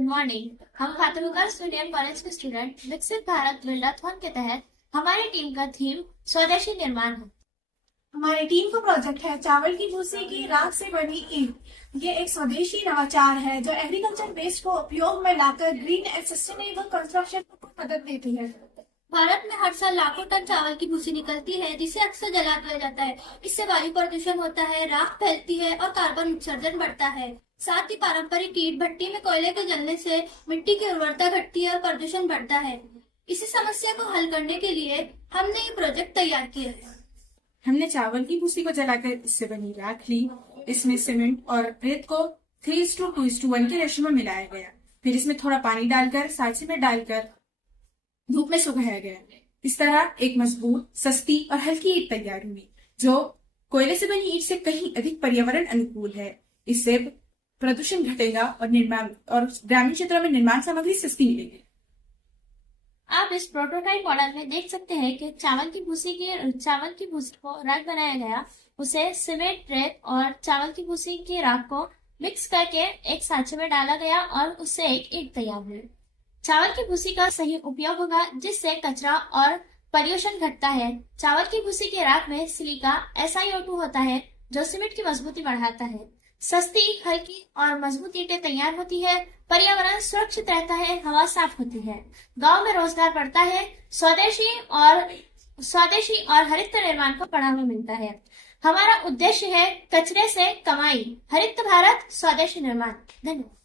Good morning. हम खातरुकार union college के student विकसित भारत बिल्डाथॉन के तहत हमारी टीम का थीम स्वदेशी निर्माण है। हमारी टीम का प्रोजेक्ट है चावल की भूसी की राख से बनी ईंट। ये एक स्वदेशी नवाचार है जो एग्रीकल्चर वेस्ट को उपयोग में लाकर ग्रीन एंड सस्टेनेबल कंस्ट्रक्शन को मदद देती है। भारत में हर साल लाखों टन चावल की भूसी निकलती है जिसे अक्सर जला दिया जाता है। इससे वायु प्रदूषण होता है, राख फैलती है और कार्बन उत्सर्जन बढ़ता है। साथ ही पारंपरिक ईंट भट्टी में कोयले के जलने से मिट्टी की उर्वरता घटती है और प्रदूषण बढ़ता है। इसी समस्या को हल करने के लिए हमने ये प्रोजेक्ट तैयार किया है। हमने चावल की भूसी को जलाकर इससे बनी राख ली। इसमें सीमेंट और रेत को 3:2:1 के रेशो में मिलाया गया। फिर इसमें थोड़ा पानी डालकर साँचे में डालकर धूप में सुखाया गया। इस तरह एक मजबूत, सस्ती और हल्की ईंट तैयार हुई जो कोयले से बनी ईंट से कहीं अधिक पर्यावरण अनुकूल है। इससे प्रदूषण घटेगा और ग्रामीण क्षेत्रों में निर्माण सामग्री सस्ती मिलेगी। आप इस प्रोटोटाइप मॉडल में देख सकते हैं कि चावल की भूसी को राख बनाया गया, उसे सीमेंट, रेत और चावल की भूसी की राख को मिक्स करके एक सांचे में डाला गया और उससे एक ईंट तैयार हुई। चावल की भूसी का सही उपयोग होगा जिससे कचरा और प्रदूषण घटता है। चावल की भूसी की राख में सिलिका SiO2 होता है जो सीमेंट की मजबूती बढ़ाता है। सस्ती, हल्की और मजबूत ईंटें तैयार होती है। पर्यावरण सुरक्षित रहता है, हवा साफ होती है, गांव में रोजगार बढ़ता है, स्वदेशी और हरित निर्माण को बढ़ावा मिलता है। हमारा उद्देश्य है कचरे से कमाई, हरित भारत, स्वदेशी निर्माण। धन्यवाद।